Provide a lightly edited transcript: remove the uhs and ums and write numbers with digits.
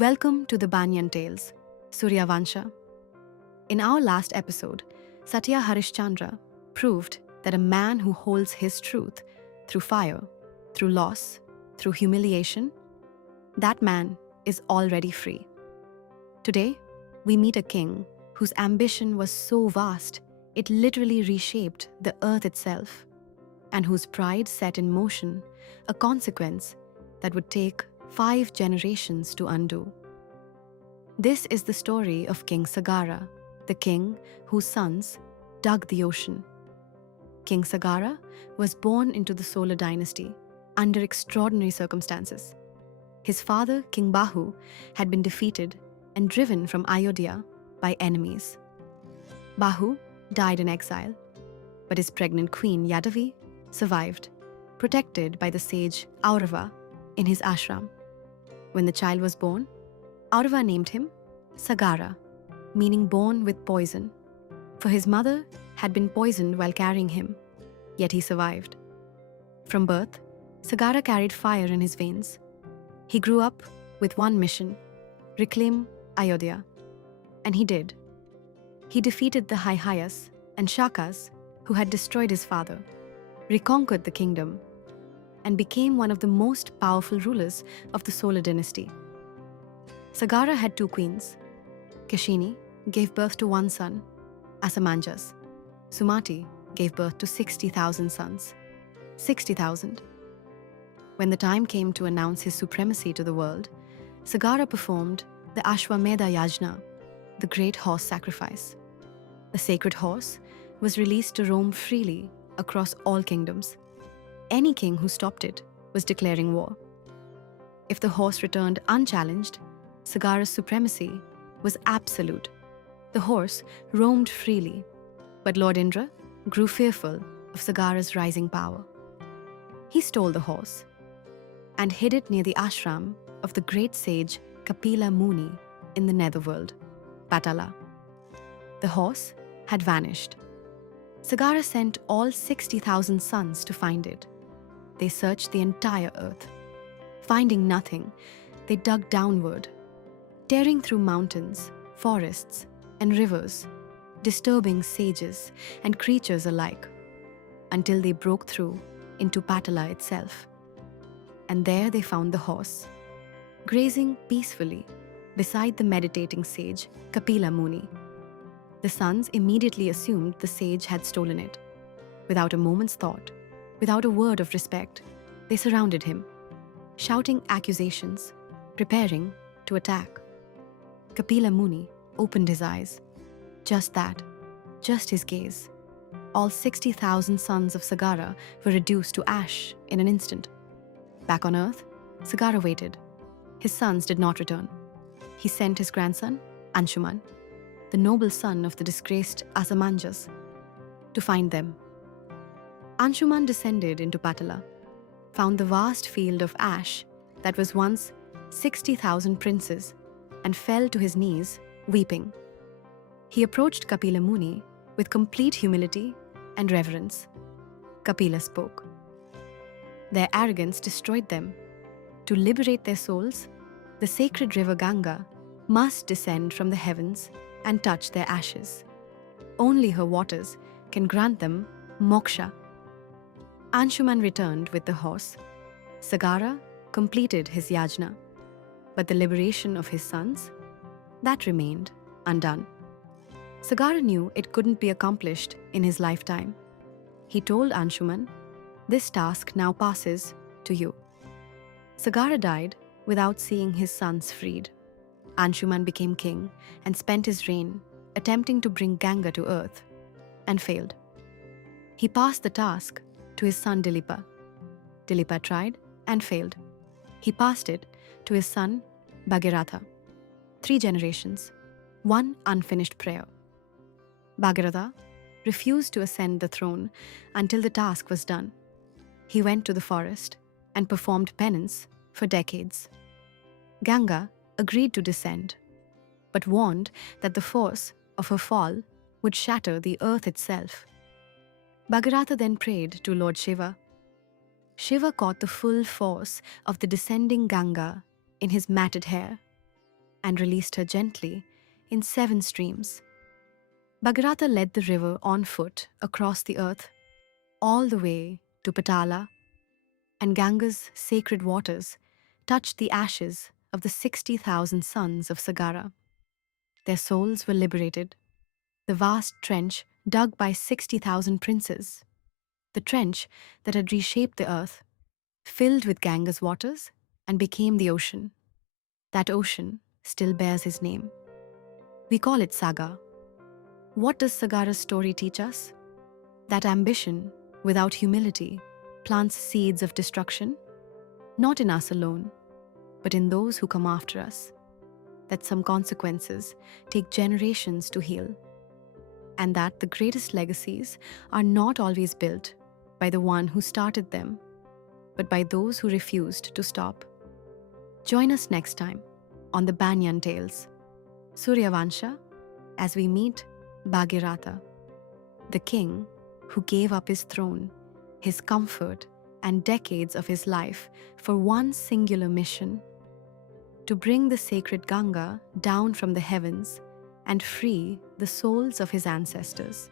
Welcome to the Banyan Tales, Suryavansha. In our last episode, Satya Harishchandra proved that a man who holds his truth through fire, through loss, through humiliation, that man is already free. Today, we meet a king whose ambition was so vast it literally reshaped the earth itself, and whose pride set in motion a consequence that would take 5 generations to undo. This is the story of King Sagara, the king whose sons dug the ocean. King Sagara was born into the Solar dynasty under extraordinary circumstances. His father, King Bahu, had been defeated and driven from Ayodhya by enemies. Bahu died in exile, but his pregnant queen Yadavi survived, protected by the sage Aurava in his ashram. When the child was born, Aurava named him Sagara, meaning born with poison, for his mother had been poisoned while carrying him, yet he survived. From birth, Sagara carried fire in his veins. He grew up with one mission: reclaim Ayodhya. And he did. He defeated the Haihayas and Shakas who had destroyed his father, reconquered the kingdom, and became one of the most powerful rulers of the Solar dynasty. Sagara had 2 queens. Keshini gave birth to 1 son, Asamanjas. Sumati gave birth to 60,000 sons. 60,000. When the time came to announce his supremacy to the world, Sagara performed the Ashwamedha Yajna, the great horse sacrifice. The sacred horse was released to roam freely across all kingdoms. Any king who stopped it was declaring war. If the horse returned unchallenged, Sagara's supremacy was absolute. The horse roamed freely, but Lord Indra grew fearful of Sagara's rising power. He stole the horse and hid it near the ashram of the great sage Kapila Muni in the netherworld, Patala. The horse had vanished. Sagara sent all 60,000 sons to find it. They searched the entire earth. Finding nothing, they dug downward, tearing through mountains, forests, and rivers, disturbing sages and creatures alike, until they broke through into Patala itself. And there they found the horse, grazing peacefully beside the meditating sage Kapila Muni. The sons immediately assumed the sage had stolen it. Without a moment's thought, without a word of respect, they surrounded him, shouting accusations, preparing to attack. Kapila Muni opened his eyes. Just that, just his gaze. All 60,000 sons of Sagara were reduced to ash in an instant. Back on earth, Sagara waited. His sons did not return. He sent his grandson, Anshuman, the noble son of the disgraced Asamanjas, to find them. Anshuman descended into Patala, found the vast field of ash that was once 60,000 princes, and fell to his knees, weeping. He approached Kapila Muni with complete humility and reverence. Kapila spoke. Their arrogance destroyed them. To liberate their souls, the sacred river Ganga must descend from the heavens and touch their ashes. Only her waters can grant them moksha. Anshuman returned with the horse. Sagara completed his yajna, but the liberation of his sons, that remained undone. Sagara knew it couldn't be accomplished in his lifetime. He told Anshuman, "This task now passes to you." Sagara died without seeing his sons freed. Anshuman became king and spent his reign attempting to bring Ganga to earth, and failed. He passed the task to his son Dilipa. Dilipa tried and failed. He passed it to his son Bhagiratha. 3 generations, 1 unfinished prayer. Bhagiratha refused to ascend the throne until the task was done. He went to the forest and performed penance for decades. Ganga agreed to descend, but warned that the force of her fall would shatter the earth itself. Bhagiratha then prayed to Lord Shiva. Shiva caught the full force of the descending Ganga in his matted hair. and released her gently in 7 streams. Bhagirath led the river on foot across the earth, all the way to Patala, and Ganga's sacred waters touched the ashes of the 60,000 sons of Sagara. Their souls were liberated. The vast trench dug by 60,000 princes, the trench that had reshaped the earth, filled with Ganga's waters and became the ocean. That ocean still bears his name. We call it Saga. What does Sagara's story teach us? That ambition, without humility, plants seeds of destruction, not in us alone, but in those who come after us. That some consequences take generations to heal, and that the greatest legacies are not always built by the one who started them, but by those who refused to stop. Join us next time on the Banyan Tales, Suryavansha, as we meet Bhagiratha, the king who gave up his throne, his comfort, and decades of his life for one singular mission: to bring the sacred Ganga down from the heavens and free the souls of his ancestors.